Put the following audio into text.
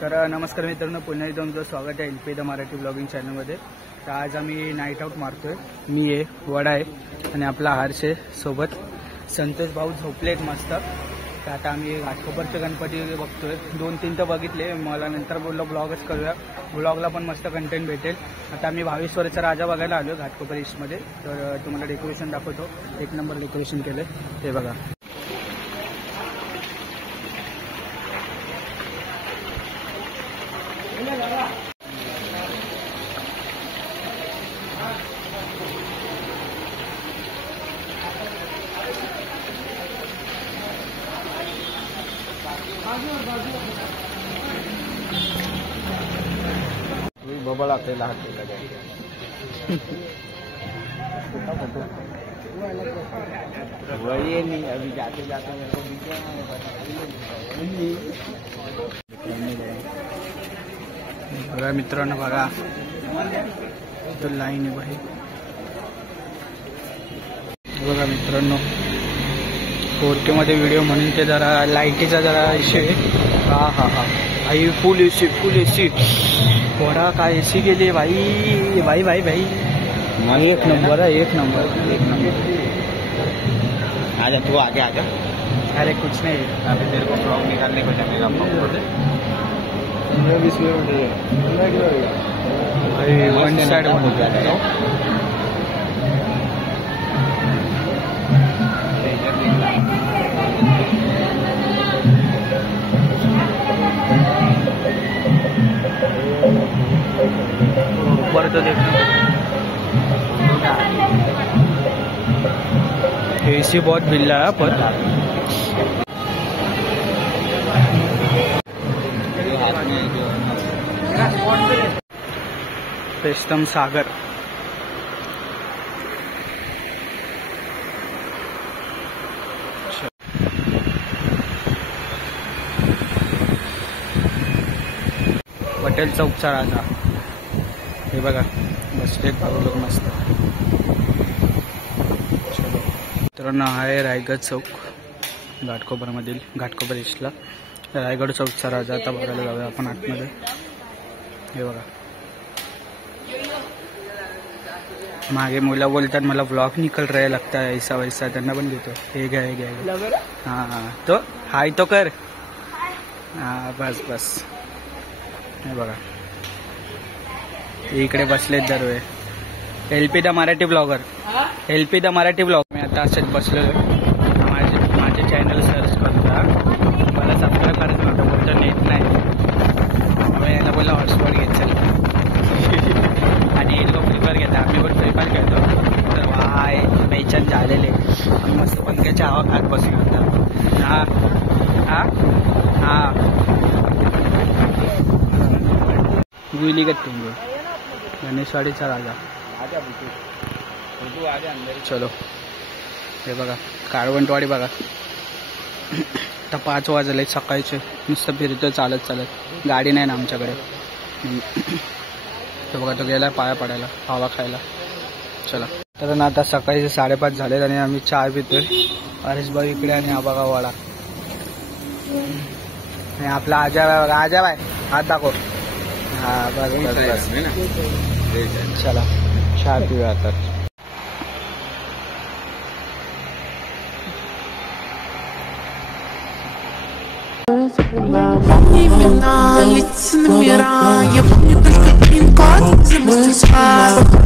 तर नमस्कार मित्रांनो, पुन्हा एकदा तुमचं स्वागत आहे LP द मराठी ब्लॉगिंग चॅनलमध्ये। तर आज आम्ही नाईट आउट मारतोय। मी आहे, वडा आहे आणि आपला हर्ष आहे सोबत। संतोष भाऊ झोपलेत मस्त। तर आता आम्ही घाटकोपरचे गणपती बघतोय। 2-3 तर बघितले, मला नंतर बोललो ब्लॉगच करूया, ब्लॉगला पण मस्त कंटेंट भेटेल। आता आम्ही 22 वर्षाचा राजा बघायला आलो घाटकोपर ईस्टमध्ये। तर तुम्हाला डेकोरेशन दाखवतो, एक नंबर डेकोरेशन केलंय, हे बघा। बबल आते लाहट वही नहीं, अभी जाते जाते मेरे को बघा मित्रांनो, बघा तो लाईन आहे भाई। बघा मित्रांनो, 4K मध्ये व्हिडिओ म्हणून ते जरा लाईटीचा जरा इश्यू आहे। हा हा हा, आई फुल एसी बड़ा का एसी के लिए भाई भाई भाई भाई एक नंबर है, एक नंबर। आजा तू आगे आजा। अरे कुछ नहीं, अभी तेरे को ब्लॉग निकालने को जमेगा। भाई वन साइड ऊपर तो देखना, एसी बहुत बिल रहा है पर। पेस्तम सागर पटेल चौकचा राजा, हे बघा बसलेत भाऊ लोक मस्त। चलो मित्रांनो, आहे रायगड चौक घाटकोपरमधील, घाटकोपर ईस्टला रायगड चौकचा राजा। आता बघायला जाऊया आपण आतमध्ये, हे बघा। मागे मुलं बोलतात मला व्लॉग निकल रहा लगता है ऐसा वैसा, त्यांना पण घेतो। हे घ्या हे घ्या, हां तो हाय तो कर, हां बस बस। हे बघा इकडे बसलेत दरवे LP the Marathi blogger, LP the Marathi blog. मी आता असेच बसलेलो, माझे चॅनल सर्च करता, मला सबस्क्राईब करायचं नव्हतं, बोलतो नेट नाही, मग याला बोलला हॉटस्पॉट घेत चल आणि हे लोक फ्री फायर घेतात, आम्ही पण फ्री फायर खेळतो। तर वाय बेचन झालेले, आम्ही मस्त पंख्याच्या हवा खात बसलो होता। हां हां हां गुली गट्टू गणेशवाडीचा राजा। चलो हे बघा काळवंटवाडी बघा। आता 5 वाजले सकाळचे, नुसतं फिरतोय चालत चालत, गाडी नाही ना आमच्याकडे। तो बघा तो गेला पाया पडायला, हवा खायला। चला तर ना, आता सकाळचे 5:30 झालेत आणि आम्ही चहा पितोय। हरेश भाऊ इकडे आणि हा बघा वडा, आणि आपला आजा बघा, आजा बाय हात दाखव। हा बस बस बस, चला चहा पिऊया आता। Имена, лица, номера, я помню только пин-код, замыслить